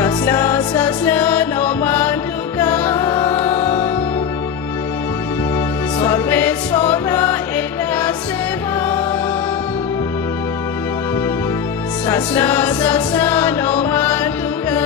Sasna mantuka Sorvesvara ekta seva Sasna mantuka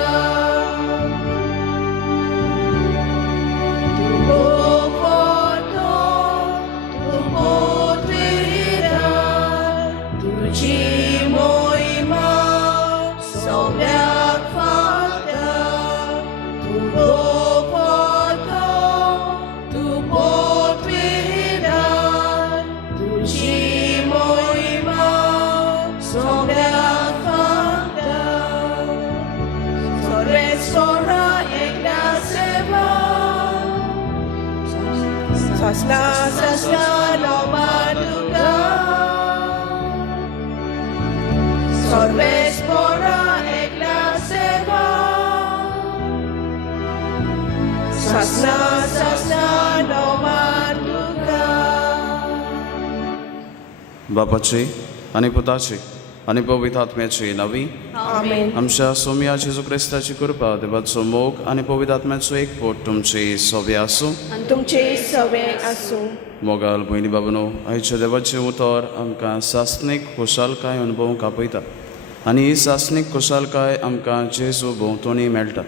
Sasna no mantuka Sorvespora ekla seva Sasna no mantuka बापाची आणि पुताची आणि पवित्र आत्म्याची नवी Amen. आमच्या सोम्या जेजू ख्रिस्ताची कृपा देवाचो मोग आणि पवित्र आत्म्याचो एक पोट तुमची सोबे आसूं आणि तुमचे सवे आसूं मोगाल भयणी बाबनो आयच्या देवाचे उतर आमकां सासणीक खुशालकाय अनुभवूंक आपयता आनी ही सासणीक खुशालकाय आमकां जेजू भोंवतणी मेळटा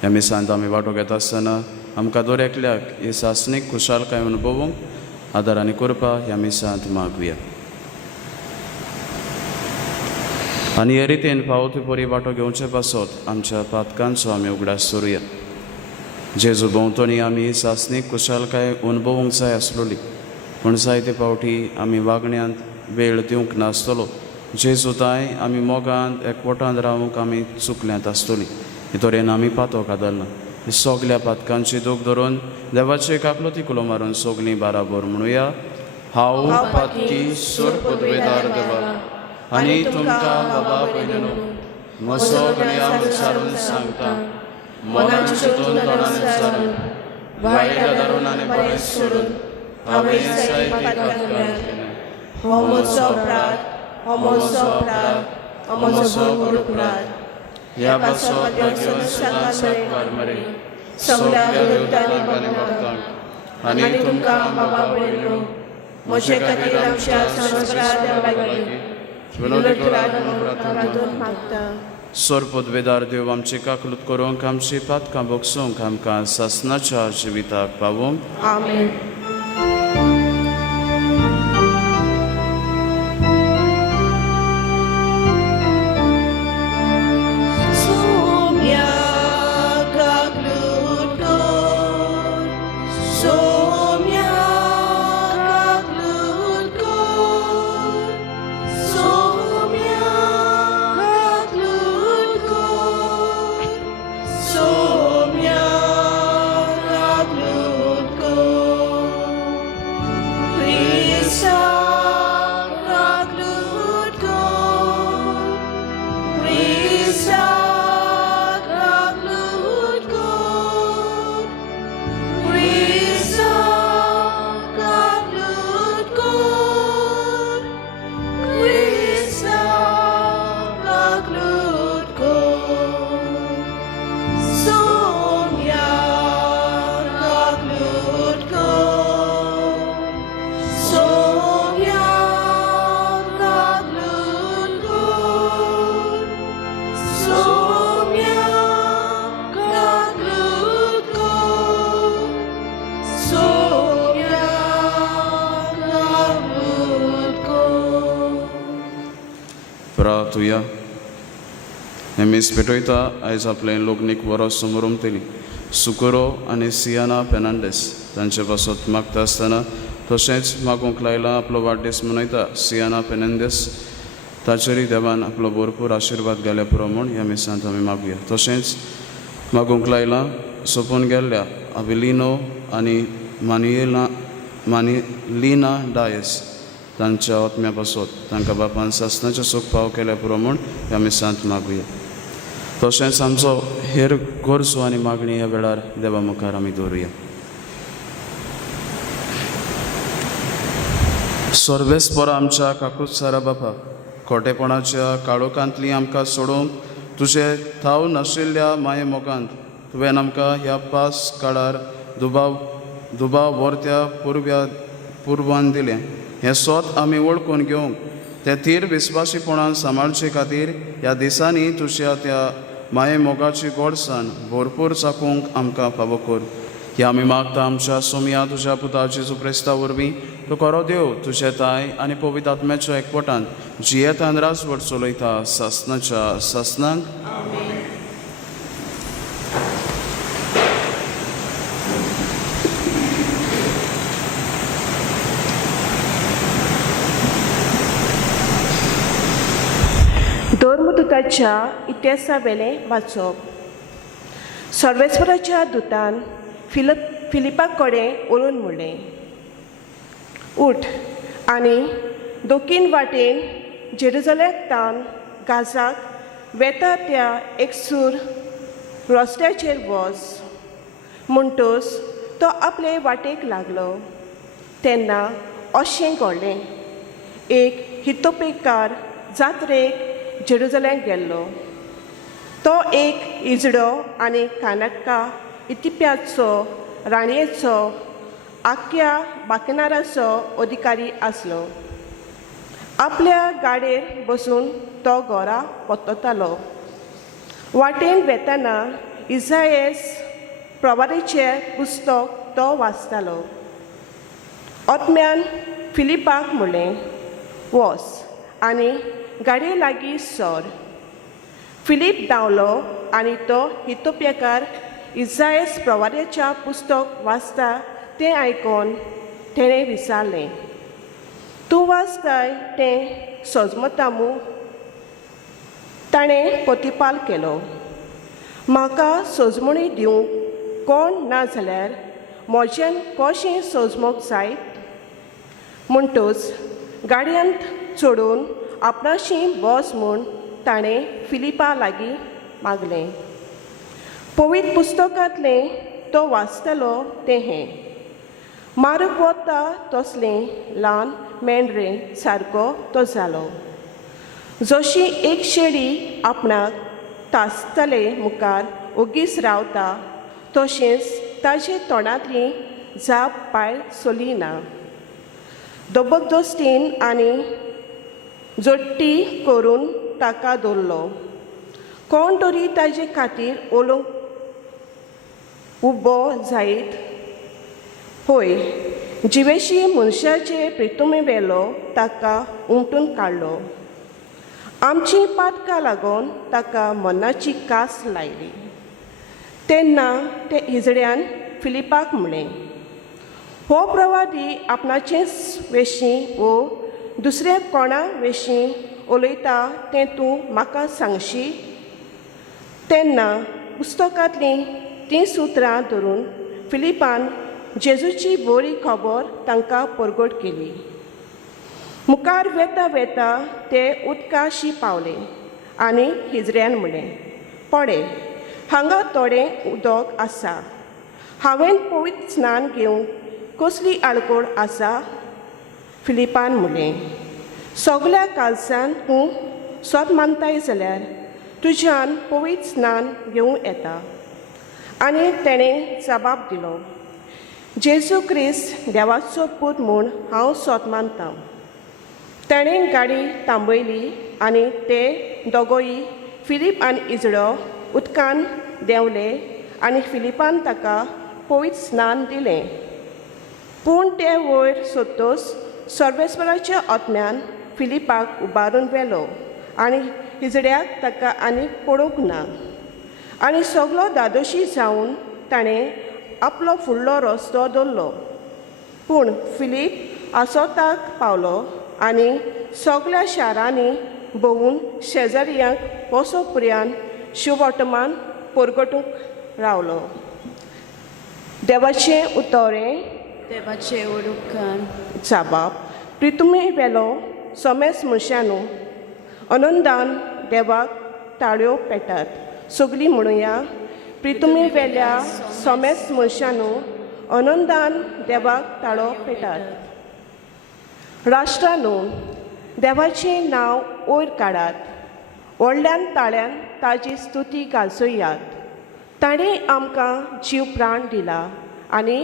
ह्या मिसांत आमी वांटो घेता आसतना आमकां दर एकल्याक ही सासणीक खुशालकाय अनुभवूंक आदार आनी कृपा ह्या मिसांत मागुया आनी हे रितीन फावो बरी वांटो घेवचे पासत आमच्या पातकांचो आमी उगडास करुया जेजू भोंवतणी आमी ही सासणीक खुशालकाय अनुभवूंक जाय आसलोली पूण जायते फावटी आमी वागण्यांत वेळ दिवंक नासतलो जेजू ताय आमी मोगांत एकवटांत रावूंक आमी चुकल्यांत आसतलीं हे तरेन आमी पातोक आदारना ही सगल्या पातकांची दूख धरून देवाचे काकलोती कुलो मारून सगलीं बाराबर म्हणुया हांव पातकी सोर पदवेदार देवा आनी तुमकां बाबा पयलेनो म्हजो गळया विचारून सांगता मनाची चिंतून तोंडान विचारून वायट धरून आनी बरें सोडून हांवें जायती पातकां केल्या हो म्हजो अपराध हो म्हजो व्हड अपराध ह्या पासत घेवन सदां साकवार मरे सगळ्या विरुद्धांनी आनी भक्तांक आनी तुमकां बाबा पयलेनो म्हजे खातीर आमच्या संस्कारां देवा लागीं विनोद मागता सोर पदवेदार देव आमची काकलूत करूंक आमची पातकां भोगसूंक आमकां सासणाच्या जिविताक पावूंक आमेन. प्रार्थुया नेमीच पेटयता आयज आपले लोकनीक वरोस समोर उमतली सुकुरो आनी सियाना फेर्नांडीस तांचे पासत मागता आसतना तशेंच मागूंक लायला आपलो वाडदीस मनयता सियाना फेर्नांडीस ताचेरय देवान आपलो भरपूर आशिर्वाद घाल्या पुरो म्हूण ह्या मिसांत आमी मागुया तशेंच मागूंक लायला सोंपून गेल्ल्या अविलिनो आनी मानिलिना डायस तांच्या आत्म्या पासत तांकां बापान सासणाचें सूख पाव केल्या पुरो म्हूण ह्या मिसांत मागुया तशेंच आमचो हेर गरजो आनी मागणी ह्या वेळार देवा मुखार आमी दवरुया. सर्वेस्पर आमच्या काकूच सारा बापा खोटेपणाच्या काळोखांतली आमकां सोडूंक तुजे थाव नाशिल्ल्या माये मोगांत तुवें आमकां ह्या पास काळार दुबाव वर्त्या पुर्वान दिलें. हें सोत आमी वळखून घेवंक ते थीर विस्वासीपणान सांबाळचे खातीर ह्या दिसांनी तुज्या त्या माये मोगाची गोडसाण भरपूर चाकूंक आमकां फावो कर. हे आमी मागता आमच्या सोम्या तुज्या पुता जेजू क्रिस्ता वरवीं. तूं खरो देव तुजे ताय आनी पवित्र आत्म्याच्या एकवटान जियेतान राजवट चलयता सासनाच्या सासनांक. धर्मदुताच्या इतिहासा वेलें वाचप. सर्वेस्वराच्या दुतान फिलिपा कडेन उलोवन म्हणलें, उठ आनी दोकीन वाटेन जेरुसलेमांतल्यान गाजाक वेता त्या एकसूर रस्त्याचेर वच. म्हणटूच तो आपले वाटेक लागलो. तेन्ना अशें घडलें, एक हितोपेकार जात्रेक जेरुसलेम गेल्लो. तो एक इजडो आनी कानाक्का इथियोपियाचो राणयेचो आख्या बाकिनाराचो अधिकारी आसलो. आपल्या गाडयेर बसून तो घरा वततालो. वाटेन वेताना इसायेस प्रवादीचें पुस्तक तो वाचतालो. आत्म्यान फिलिपाक म्हणलें, वच आनी गाडये लागीं सर. फिलीप धांवलो आनी तो हितोपियेकार इसायेस प्रवाद्याचें पुस्तक वाचता तें आयकून तेणें विचारलें, तूं वाचताय तें सजमता मू? ताणें प्रतिपाल केलो, म्हाका सजमणी दिवंक कोण ना जाल्यार म्हज्यान कशें सजमोंक जायत? म्हणटूच गाडयांत चडून आपणाशी बस म्हूण ताणें फिलिपा लागीं मागलें. पवित्र पुस्तकांतलें तो वाचतालो तें हें, मारूक वता तसलें ल्हान मेंढरे सारको तो जालो. जशी एक शेळी आपणाक तासतले मुखार ओगीच रावता तशेंच ताचे तोंडांतली जाप भायर सरलिना. जबरदस्तीन आनी जोडटी करून ताका दवरलो. कोण तरी ताजे खातीर उलोवंक उबो जायत. होय, जिवेशी मनशाचे प्रितुमे वेलो ताका उमटून काडलो. आमची पातकां लागून ताका मनाची कास लायली. तेन्ना ते इजड्यान फिलिपाक म्हणलें, हो प्रवादी आपणाचेच वेशीं वो दुसऱ्या कोणा वेशीं उलयता तें तूं म्हाका सांगशी? तेन्ना पुस्तकांतलीं तीं सुत्रां धरून फिलिपान जेजूची बरी खबर तांकां परगट केली. मुखार वेता वेता ते उदकाशी पावले आनी इजड्यान म्हणलें, पळय, हांगा थोडें उदक आसा. हांवें पवित्र स्नान घेवंक कसली आडकोड आसा? फिलिपान म्हणलें, सगल्या काळजान तूं सोद मानताय जाल्यार तुज्यान पवित्र स्नान घेवंक येता. आनी तेणें जबाब दिलो, जेजू क्रिस्त देवाचो पूत म्हूण हांव सोद मानतां. तेणें गाडी थांबयली आनी ते दोगोय फिलीप आनी इजडो उदकान देंवले आनी फिलिपान ताका पवित्र स्नान दिलें. पूण ते वयर सोदतोच सर्वेस्वराच्या आत्म्यान फिलिपाक उबारून व्हेलो आनी इजड्याक ताका आनीक पळोवंक ना. आनी सगलो दादोशी जावन ताणें आपलो फुडलो रस्तो दवरलो. पूण फिलीप आसोताक पावलो आनी सगल्या शारांनी भोंवून शेजाऱ्यांक वचोपर्यंत शुभवर्तमान परगटूंक रावलो. देवाचें उतोरें. देवाचे ओडुकान जाबाब. प्रितुमे वेलो सोमेस मनशानू आनंदान देवाक ताळयो पेटात. सगलीं म्हणुया, प्रितुमे वेल्या सोमेस मनशानू आनंदान देवाक ताळो पेटात. राष्ट्रानू देवाचें नांव वयर काडात. व्हडल्यान ताळ्यान ताची स्तुती घालचुयात. ताणें आमकां जीव प्राण दिला आनी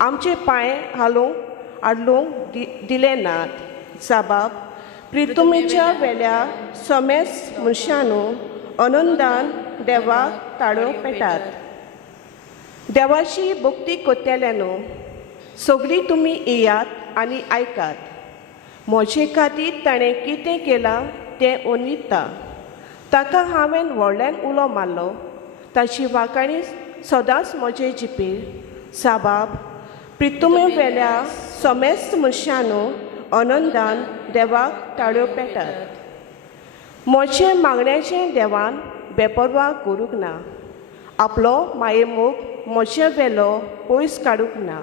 आमचे पांय हाडूंक दिले नात. साबाब प्रितुमेच्या वेल्या समेस मनशांनो आनंदान देवाक ताळयो पेटात. देवाची भक्ती कोत्तेल्यानो सगळीं तुमी येयात आनी आयकात. म्हजे खातीर ताणें कितें केलां तें ओनिता. ताका हांवें व्हडल्यान उलो मारलो. ताची वाकाणी सदांच म्हजे जिपेर. साबाब प्रितुमे वेल्या समेस्त मनशांनो आनंदान देवाक ताळयो पेटात. म्हजे मागण्याचें देवान बेपरवा करूंक ना. आपलो मायेमोग म्हजे वेलो पयस काडूंक ना.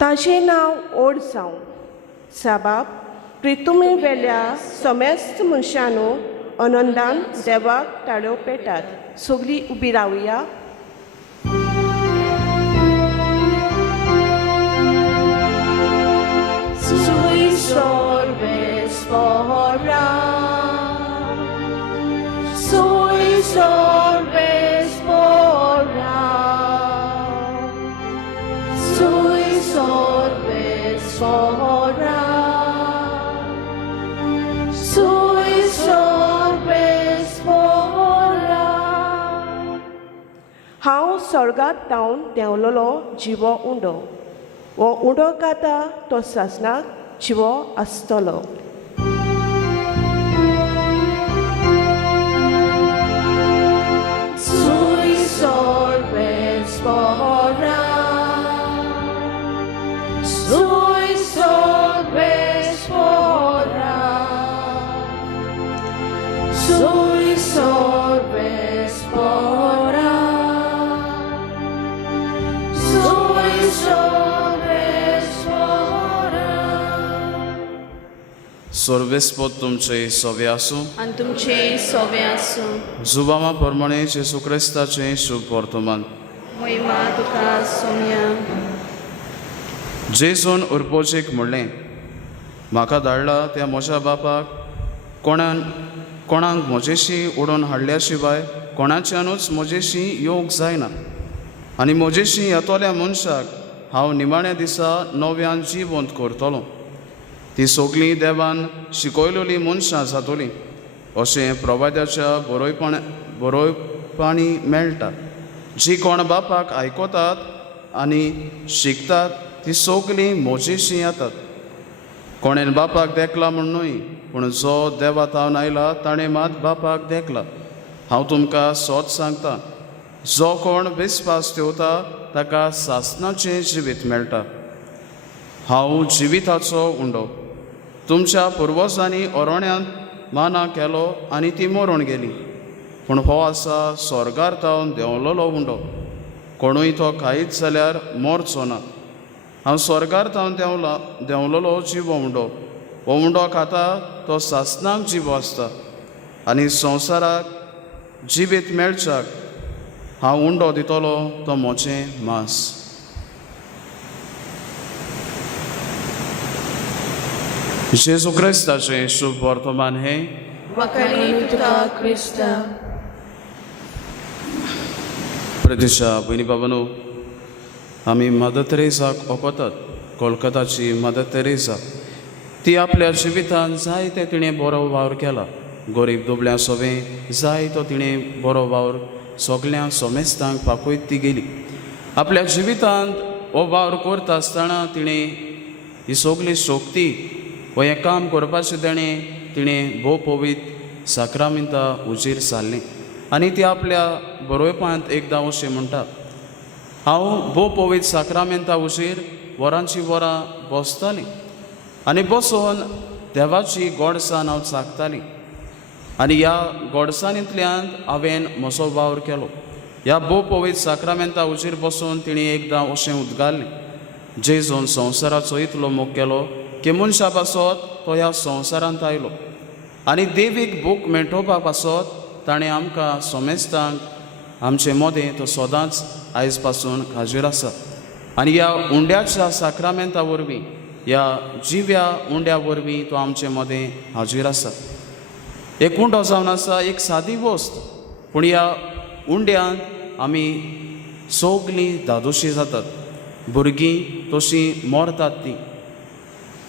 ताचें नांव ओड जावं. साबाब प्रितुमे वेल्या समेस्त मनशांनो आनंदान देवाक ताळयो पेटात. सगळीं उबी रावया. Sui sorbes fora, sui sorbes fora, sui sorbes fora, sui sorbes fora. हांव स्वर्गांत धांवन देंवलोलो जिवो उंडो. हो उंडो खाता तो सासणाक जिवो आसतलो. Sui sorbes fora, sui sorbes fora, sui sorbes fora, sui sorbes fora. सर्वेस्पोत तुमचे सवे आसूं. आनी तुमचे सोवे आसूं. जुबामा प्रमाणे जेसू क्रिस्ताचें शुभ वर्तमान. महिमा तुका सोम्या. जेजून उरपोचेक म्हणलें, म्हाका धाडला त्या म्हज्या बापाक कोणाक म्हजेशी ओडून हाडल्या शिवाय कोणाच्यानूच म्हजेशी येवंक जायना. आनी म्हजेशी येतोल्या मनशाक हांव निमाण्या दिसा नव्यान जिवंत करतलों. ती सगळीं देवान शिकयलेलीं मनशां जातलीं अशें प्रवाद्याच्या बरोवपांनी मेळटा. जीं कोण बापाक आयकतात आनी शिकतात ती सगळीं म्हजेशी येतात. कोणेन बापाक देखला म्हूण न्हय, पूण जो देवातावन आयला ताणें मात बापाक देखला. हांव तुमकां सोत सांगतां, जो कोण विस्वास ठेवता ताका सासणाचें जिवीत मेळटा. हांव जिविताचो उंडो. तुमच्या पुर्वजांनी अरोण्यांत माना केलो आनी ती मरून गेली. पूण हो आसा स्वर्गार तावन देंवलोलो उंडो. कोणूय तो खायत जाल्यार मरचो ना. हांव स्वर्गार तावन देंवलोलो जिवो उंडो. हो उंडो खाता तो सासणाक जिवो आसता आनी संवसाराक जिवीत मेळच्याक हांव उंडो दितलो तो म्हजें मांस. जेजू क्रिस्ताचें शुभ वर्तमान हें. वखणी तुका क्रिस्ता. प्रतीक्षा भयणी बाबांनो, आमी मदर तेरेसाक ओकोतात. कोलकाताची मदर तेरेसा ती आपल्या जिवितांत जायते तिणें बरो वावर केला. गरीब दुबळ्या सोबें जायतो तिणें बरो वावर सगळ्या सोमेस्तांक पाकयत ती गेली. आपल्या जिवितांत हो वावर करता आसतना तिणें ही सगळी शक्ती हो हें काम करपाचें तिणें भोव पवित्र साक्रामेंतां उजेर सारलें. आनी ती आपल्या बरोवपांत एकदां अशें म्हणटा, हांव भोव पवित्र साक्रामेंतां उजेर वरांची वरां बसतालीं आनी बसून देवाची गोडसाण हांव चाखतालीं. आनी ह्या गोडसाणींतल्यान हांवें म्हजो वावर केलो. ह्या भोव पवित्र साक्रामेंतां उजेर बसून तिणें एकदां अशें उद्गारलें, जेजून संवसाराचो इतलो मोग केलो की मनशा पासत तो ह्या संवसारांत आयलो. आनी देवीक बूक मेळटोवपा पासत ताणें आमकां सोमेस्तांक आमचे मोदें तो सदांच आयज पासून हाजीर आसा. आनी ह्या उंड्याच्या साक्रामेंता वरवीं ह्या जिव्या उंड्या वरवीं तो आमचे मोदें हाजीर आसा. एक उंडो जावन आसा एक सादी वस्त, पूण ह्या उंड्यान आमी सगलीं दादोशी जातात. भुरगीं तशीं मरतात तीं.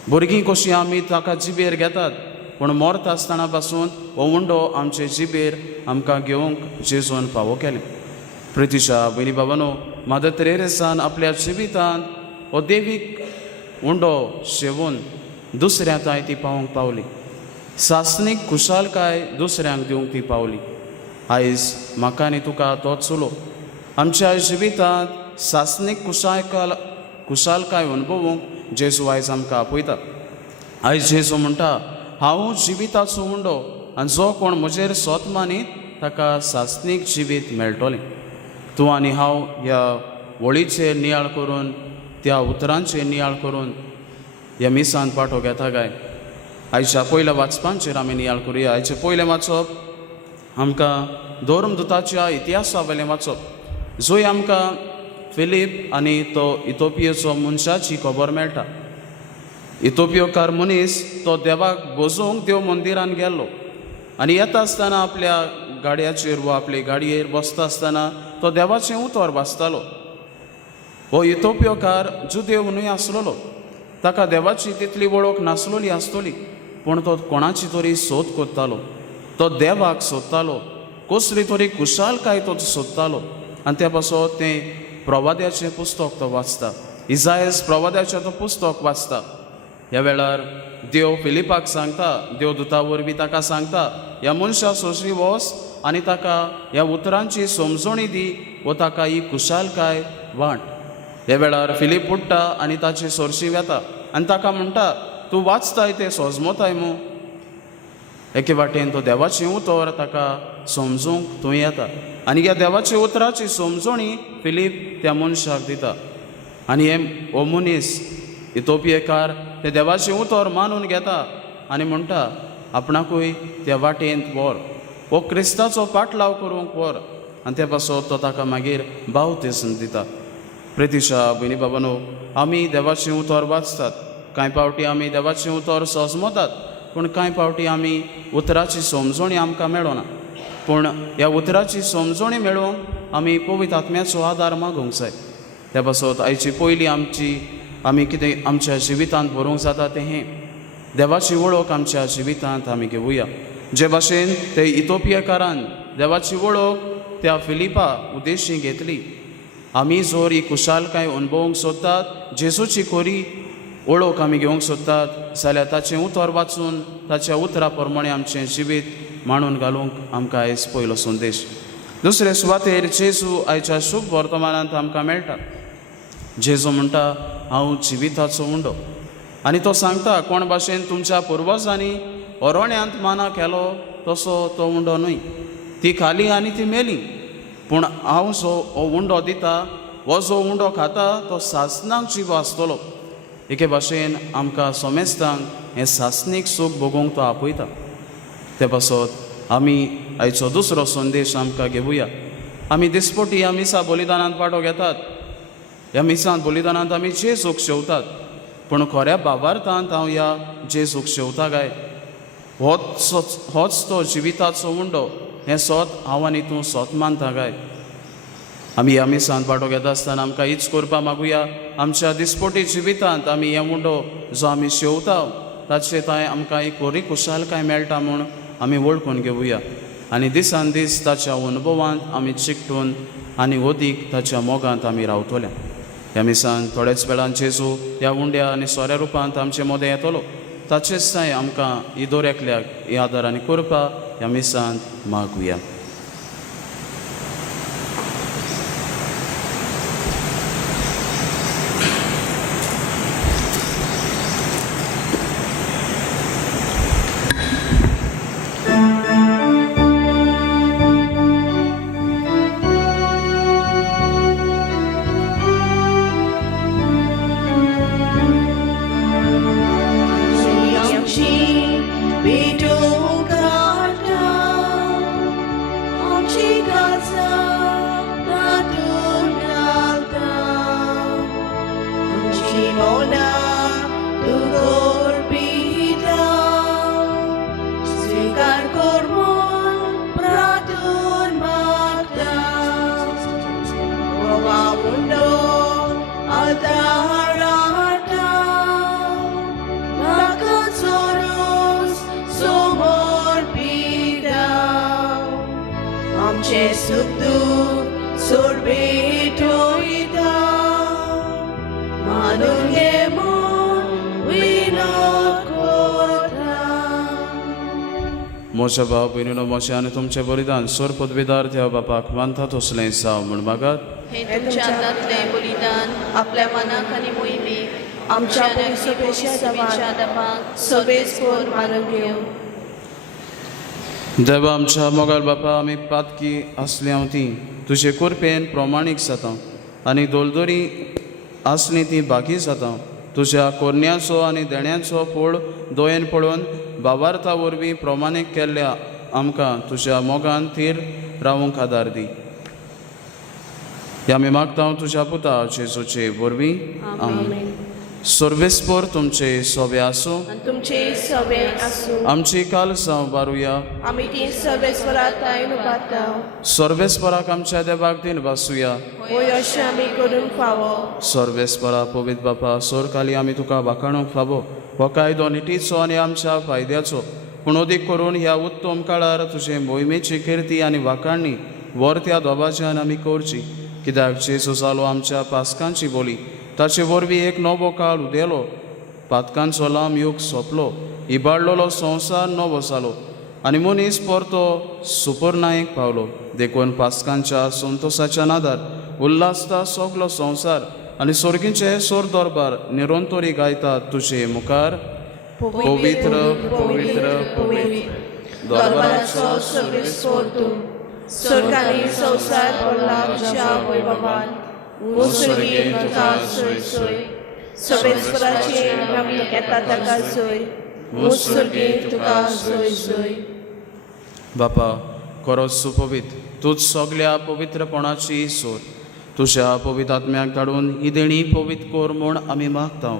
भुरगीं कशीं आमी ताका जिबेर घेतात, पूण मरता आसतना पासून हो उंडो आमचे जिबेर आमकां घेवंक जेजून फावो केलें. प्रितीच्या भयणी बाबांनो, मादर तेरेसान आपल्या जिवितांत हो देवीक उंडो शेवून दुसऱ्या तांय ती पावोवंक पावली. सासणीक खुशालकाय दुसऱ्यांक दिवंक ती पावली. आयज म्हाका आनी तुका तोच उलो. आमच्या जिवितांत सासणीक खुशालकाय अनुभवूंक जेजू आयज आमकां आपयता. आयज जेजू म्हणटा, हांव जिविताचो उंडो, आनी जो कोण म्हजेर सोत मानीत ताका सासणीक जिवीत मेळटलें. तूं आनी हांव ह्या वळीचेर नियाळ करून, त्या उतरांचेर नियाळ करून ह्या मिसांत पाठो घेता काय. आयच्या पयल्या वाचपांचेर आमी नियाळ करुया. आयचें पयलें वाचप आमकां धर्मदुताच्या इतिहासा वयलें वाचप, जंय आमकां फिलीप आनी तो इथोपियेचो मनशाची खबर मेळटा. इथोपियोकार मनीस तो देवाक बसोवंक देव मंदिरान गेल्लो, आनी येता आसतना आपल्या गाडयाचेर वा आपले गाडयेर बसता आसतना तो देवाचें उतर वाचतालो. हो इथोपियोकार जुदेव न्हय आसलोलो, ताका देवाची तितली वळख नासलोली आसतली, पूण तो कोणाची तरी सोद कोत्तालो. तो देवाक सोदतालो, कसली तरी खुशालकाय तो सोदतालो. आनी त्या पासून तें प्रवाद्याचें पुस्तक तो वाचता. इजायस प्रवाद्याचें तो पुस्तक वाचता. ह्या वेळार देव फिलिपाक सांगता, देव दुता वरवीं ताका सांगता, ह्या मनशा सोशी वच आनी ताका ह्या उतरांची समजणी दी व ताका ही खुशालकाय वांट. ह्या वेळार फिलीप उठ्ठा आनी ताची सोरशी वेता आनी ताका म्हणटा, तूं वाचताय तें सोजमोताय मू. एके वाटेन तो देवाचें उतर ताका समजूंक थंय येता आनी ह्या देवाच्या उतराची समजणी फिलीप त्या मनशाक दिता. आनी हो मनीस इथोपियेकार ते देवाचें उतर मानून घेता आनी म्हणटा, आपणाकूय त्या वाटेन व्हर, हो क्रिस्ताचो पाटलाव करूंक व्हर. आनी त्या पासून तो ताका मागीर बावतिस्म दिता. प्रितीच्या भयणी बाबांनो, आमी देवाचें उतर वाचतात. कांय फावटी आमी देवाचें उतर सजमोतात, पूण कांय फावटी आमी उतराची समजणी आमकां मेळना. पूण ह्या उतराची समजणी मेळोवंक आमी पवित्र आत्म्याचो आदार मागूंक जाय. त्या पासून आयची पयली आमी कितें आमच्या जिवितांत बरोवंक जाता तें हें, देवाची वळख आमच्या जिवितांत आमी घेवया. जे भाशेन ते इथोपियेकारान देवाची वळख त्या फिलिपा उद्देशीं घेतली. आमी जर ही खुशालकाय अनुभवूंक सोदतात, जेजूची खरी वळख आमी घेवंक सोदतात, जाल्यार ताचें उतर वाचून ताच्या उतरा प्रमाणे आमचें जिवीत मांडून घालूंक आमकां आयज पयलो संदेश. दुसरे सुवातेर जेजू आयच्या शुभ वर्तमानांत आमकां मेळटा. जेजू म्हणटा, हांव जिविताचो उंडो. आनी तो सांगता, कोण भाशेन तुमच्या पुर्वजांनी अरोण्यांत माना केलो तसो तो उंडो न्हय. ती खाली आनी ती मेली, पूण हांव जो हो उंडो दिता, हो जो उंडो खाता तो सासणांक जीव आसतलो. एके भाशेन आमकां सोमेस्तांक हें सासणीक सूख भोगूंक तो आपयता. त्या पासून आमी आयचो दुसरो संदेश आमकां घेवया. आमी दिसपटी ह्या मिसा बलिदानांत वांटो घेतात. ह्या मिसांत बलिदानांत आमी जेजूक शेवतात, पूण खऱ्या बाबार्थांत हांव ह्या जेजूक शेवता काय. होच तो जिविताचो उंडो, हें सोत हांव आनी तूं सोत मानता काय. आमी ह्या मिसांत वांटो घेता आसतना आमकां हीच करपा मागुया, आमच्या दिसपटी जिवितांत आमी हे उंडो जो आमी शेवता ताचे थंय आमकां एक बरी खुशालकाय मेळटा म्हूण आमी वळखून घेवया. आनी दिसान दीस ताच्या अनुभवांत आमी चिकटून आनी अदीक ताच्या मोगांत आमी रावतले. ह्या मिसांत थोड्याच वेळान जेजू ह्या उंड्या आनी सोऱ्या रुपांत आमचे मदें येतलो. ताचेच थंय आमकां ही दोरेकल्याक ही आदार आनी कृपा ह्या मिसांत मागुया. आमचे सुद्दू सोडबेटोयता मानून घे म्हूण विनोद कोरता. मोशा भाव भयणीनो मोशे आनी तुमचें बलिदान सोर पदवीदार देव बापाक मानता तसलें जावं म्हूण मागात. हे तुमच्या हातांतलें बलिदान आपल्या मनाक आनी मोहिमेक आमच्या सभेच्या दबाक सभेस कोर मानून घेवं. देवा आमच्या मोगाल बापा आमी पातकी आसली हांव ती तुजे कुरपेन प्रमाणीक जाता आनी दोलदोरी आसली ती बाकी जाता. तुज्या कोरन्याचो आनी देण्याचो फळ दोयेन पळोवन बाबार्था वरवीं प्रमाणीक केल्ल्या आमकां तुज्या मोगान थीर रावूंक आदार दी. आमी मागता तुज्या पुता जेजूचे वरवीं आमीन. सर्वेस्पर तुमचे सोबे आसूं आनी तुमचे सभे आसूं. आमची कालसांव बारुया. आमी ती सर्वेस्परात आयन उबारता. सर्वेस्पराक आमच्या देवाक दिन वासुया. वय अशें आमी करूंक फावो. सर्वेस्परा पवित्र बापा सोर काली आमी तुका वाखाणूंक फावो हो कायदो निटीचो आनी आमच्या फायद्याचो पूण अदीक करून ह्या उत्तम काळार तुजे मोहिमेची किर्ती आनी वाखाणणी वर्त्या दोबाज्यान आमी करची. कित्याक जेजू जालो आमच्या पासकांची बोली ताचे वरवीं एक नवो काळ उदेलो. पातकांचो लांब यूग सोंपलो. इबाडलेलो संवसार नवो जालो आनी मनीस परतो सुपर्णायेक पावलो. देखून पासकांच्या संतोशाच्या नादार उल्हासता सगलो संवसार आनी सोर्गींचे सोर दरबार निरंतरी गायतात तुजे मुखार पवित्र पवित्र पवित्र. दरबाराचो सर्वेस्पर तूं स्वर्गानी संवसार पडला तुज्या वैभवान. मुसर्गेन तुका सोय सोय सर्वेस्पराचे आमी येता ताका सोय. मुसर्गेन तुका सोय सोय. बापा खरोच सुपवित तूच सगल्या पवित्रपणाची सोर तुज्या पवित्र आत्म्याक धाडून ही देणी पवित्र कोर म्हूण आमी मागता.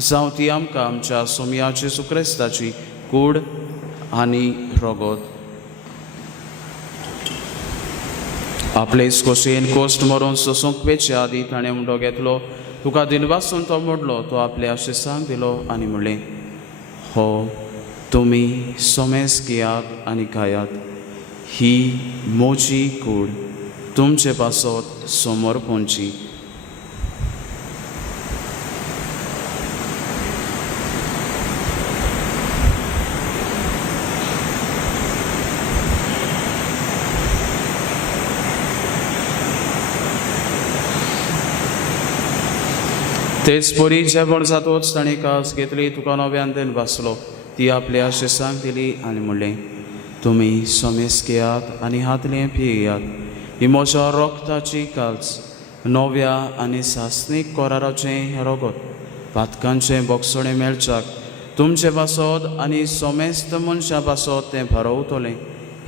जावं ती आमकां आमच्या सोमया जेजू क्रिस्ताची कूड आनी रगत. आपले खोशेन कोश्ट मरून सोसूंक वेचे आदी ताणें उंडो घेतलो. तुका दिनवासून तो मोडलो. तो आपल्या शिसांक दिलो आनी म्हणलें हो तुमी सोमेस घेयात आनी खायात. ही मोजी कूड तुमचे पासत समोर पोंची. तेच बरी जेवण जातोच ताणें कास घेतली. तुका नव्यान देन वाचलो. ती आपल्या शिसांक दिली आनी म्हणलें तुमी सोमेस घेयात आनी हातलें पियेयात. ही म्हज्या रोगताची काल्स नव्या आनी सासणीक कोराराचें रगत पातकांचें बोगसणें मेळच्याक तुमचे पासत आनी सोमेस्त मनशा पासत तें भरवतलें.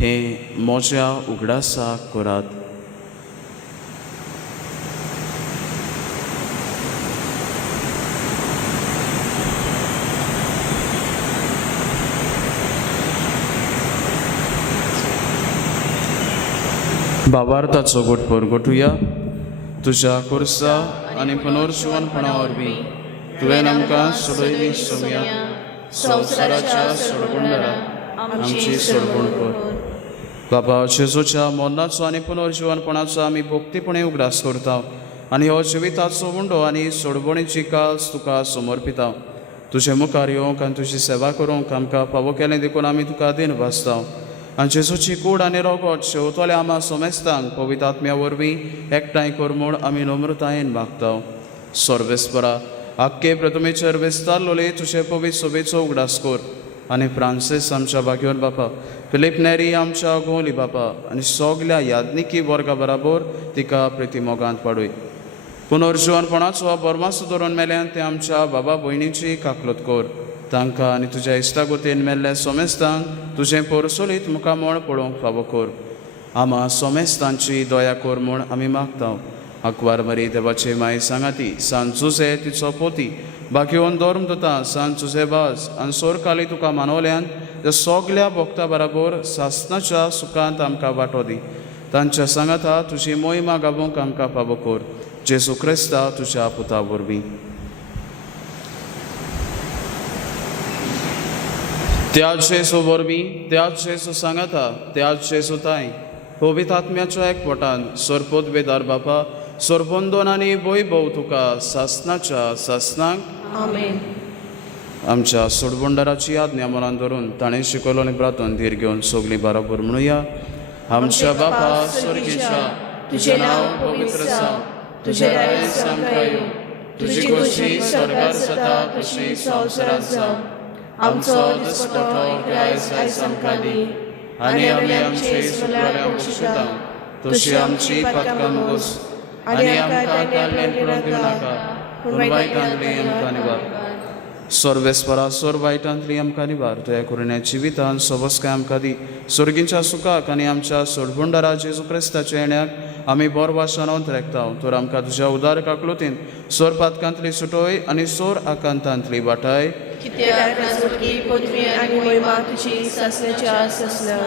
हें म्हज्या उगडासाक करात. बाबार्थाचो घोटपर घोटुया. तुज्या कुर्सा आनी पुनर्जीवनपणा वरवीं तुवें आमकां सोडयली सोम्या संवसाराच्या सोडगुंडारा आमची सोडवण कर. बाबा जेजूच्या मरणाचो आनी पुनर्जीवनपणाचो आमी भोक्तीपणे उगडास करता आनी हो जिविताचो उंडो आनी सोडवणेची काल्स तुका समर्पिता. तुजे मुखार येवंक आनी तुजी सेवा करूंक आमकां फावो केलें देखून आमी तुका दिन भासता. आनी जेजूची कूड आनी रगत शेवतले आमा सोमेस्तांक पवित्र आत्म्या वरवीं एकठांय कर म्हूण आमी नम्रतायेन मागता. सर्वेस्परा आख्खे प्रथमेचेर विस्तारलोले तुजे पवित्र सभेचो उगडास कर आनी फ्रांसीस आमच्या भाग्यवन बापा फिलीप नेरी आमच्या गोवली बापा आनी सगल्या याज्ञिकी वर्गा बराबर तिका प्रितीमोगांत पाडूय. पुनर्जीवनपणाचो बरमासो धरून मेल्यान ते आमच्या बाबा भयणीची काकलत कर. तांकां आनी तुज्या इश्टागोतेन मेल्ल्या सोमेस्तांक तुजें परसोलीत मुखामळ पळोवंक फावो कर. आमा सोमेस्तांची दया कर म्हूण आमी मागता. आंकवार मरी देवाचे माय सांगाती सांत जुजे तिचो पोती बाकीवन धर्मदूता सांत जुजेबाज आनी सोरकाली तुका मानवल्यान त्या सगल्या भक्ता बराबर सासणाच्या सुखांत आमकां वांटो दी. तांच्या सांगाता तुजी मोहिमा गावूंक आमकां फावो कर. जेजू क्रिस्ता तुज्या पुता वरवीं. त्याच जेजू वरवीं त्याच जेजू सांगाता त्याच जेजू ताय पवित्र आत्म्याच्या एकवटान सोरपोत बेदार बापा सोरबोंदोन आनी वैभव तुका सासनाच्या सासनाक आमेन. आमच्या सोडबोंडाराची आज्ञा मनान धरून ताणें शिकवलो आनी प्रार्थना धीर घेवन सगलीं बरोबर म्हणुया. आमच्या बापा स्वर्गीच्या तुझे नाव पवित्र जावं, तुझे राय आमकां येवं, तुजी खोशी स्वर्गार जाता तशी संवसारांत जावं. आमचो दिसपटो आयज आमकां दी आनी आमी आमचे इश्टांक बक्षिता तशी आमची पातकां मोस आनी आमकां काल्लें पडूंक दिवनाका पूण वायटांतली आमकां निवार. सोर्वेस्परा सोर वायटांतली आमकां निवार. दया करून जिवितान सबस्काय आमकां दी. सर्गींच्या सुखाक आनी आमच्या सोडबोंडारा जेजू क्रिस्ताच्या येण्याक आमी बोर वाशनांत रेखता. तर आमकां तुज्या उदार काकलुतीन सोर पातकांतली सुटोय आनी सोर आकांतांतली वाटाय. कित्याक राजवटी पदवी आनी महिमा तुजी सासण्याच्या सासना.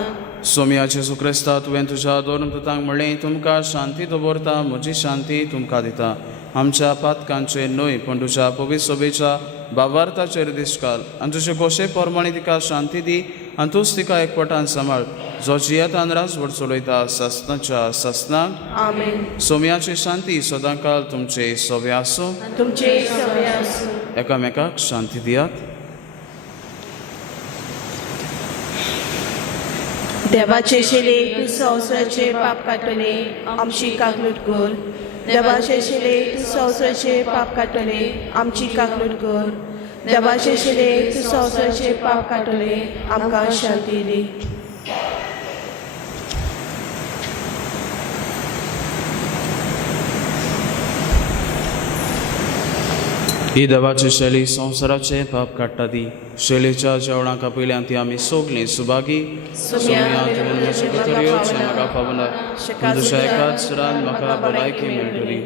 सोम्या जेजू क्रिस्ता तुवें तुज्या दोन पुतांक म्हणलें तुमकां शांती दवरता, म्हजी शांती तुमकां दिता. आमच्या पातकांचेर न्हय पूण तुज्या पवित्र सभेच्या भावार्थाचेर दिश्ट घाल आनी तुजे गोशे पोरमाणे तिका शांती दी आनी तूंच तिका एकवटान सांबाळ जो जियेतान राजवट चलयता सासनाच्या सासनाक आमेन. सोम्याची शांती सदांकाळ तुमचे सोबे आसूं. तुमचे सवय आसूं. एकामेकाक शांती दियात. देवाचे शेले तू संवसाराचे पाप काडटले आमची काकलूट कर. देवाचे शेले तू संवसाराचे पाप काडटले आमची काकलूट कर. देवाचे शेले तू संवसाराचे पाप काडटले आमकां शांती दी. ही देवाची शैली संवसाराचे पाप काडटा ती. शैलीच्या जेवणाका पयलीं ती आमी सगलीं सुभागी म्हाका पावना तुज्या एकाच रान म्हाका भलायकी मेळटली.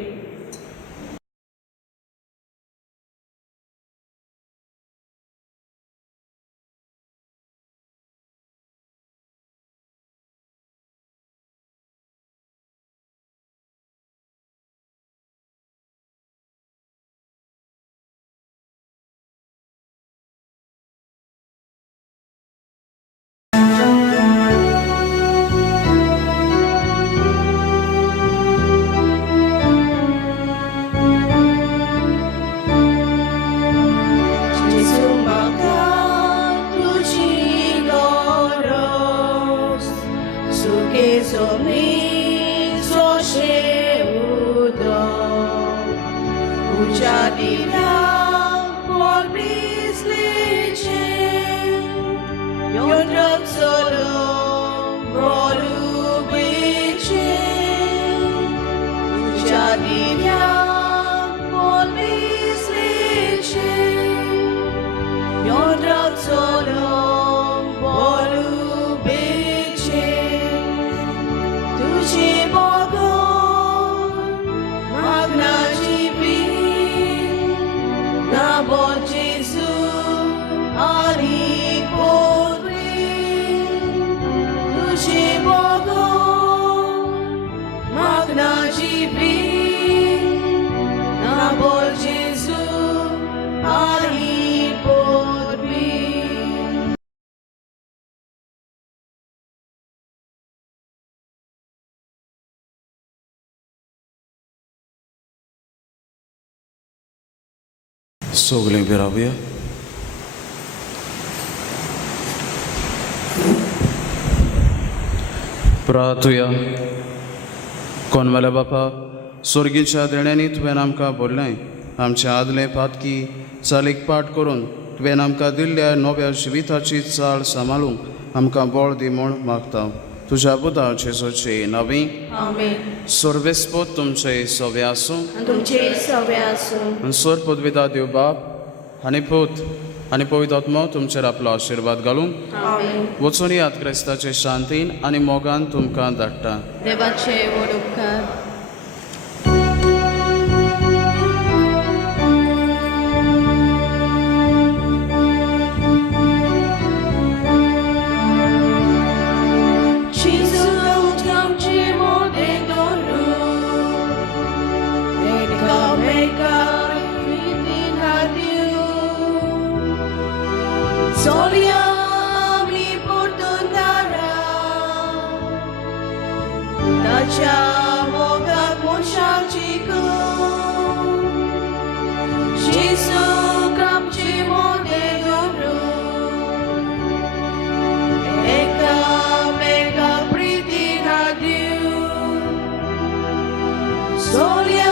सगलीं बी रावया. प्रार्थुया. कोणवाल्या बापा स्वर्गीच्या देण्यानी तुवें आमकां भरलें. आमचें आदलें पातकी चालीक पाट करून तुवें आमकां दिल्ल्या नव्या जिविताची चाळ सांबाळूंक आमकां बळ दी म्हूण मागता. तुज्या पुता जेजूचे नांवी. आमेन. सोर्वेस्पोत तुमचे सोबे आसूं. तुमचे सवय आसूं. आनी सोर पदविदा देव बाप आनी पूत आनी पवित्र आत्मा तुमचेर आपलो आशिर्वाद घालून आमेन. वचून यात क्रिस्ताचे शांतीन आनी मोगान तुमकां धाडटा. देवाचे व्हड उपकार. ताच्या मोगाक मनशाची कूड शिसूक आमची मोगे दवरून एकामेकाक प्रितीन दिवन सोल्या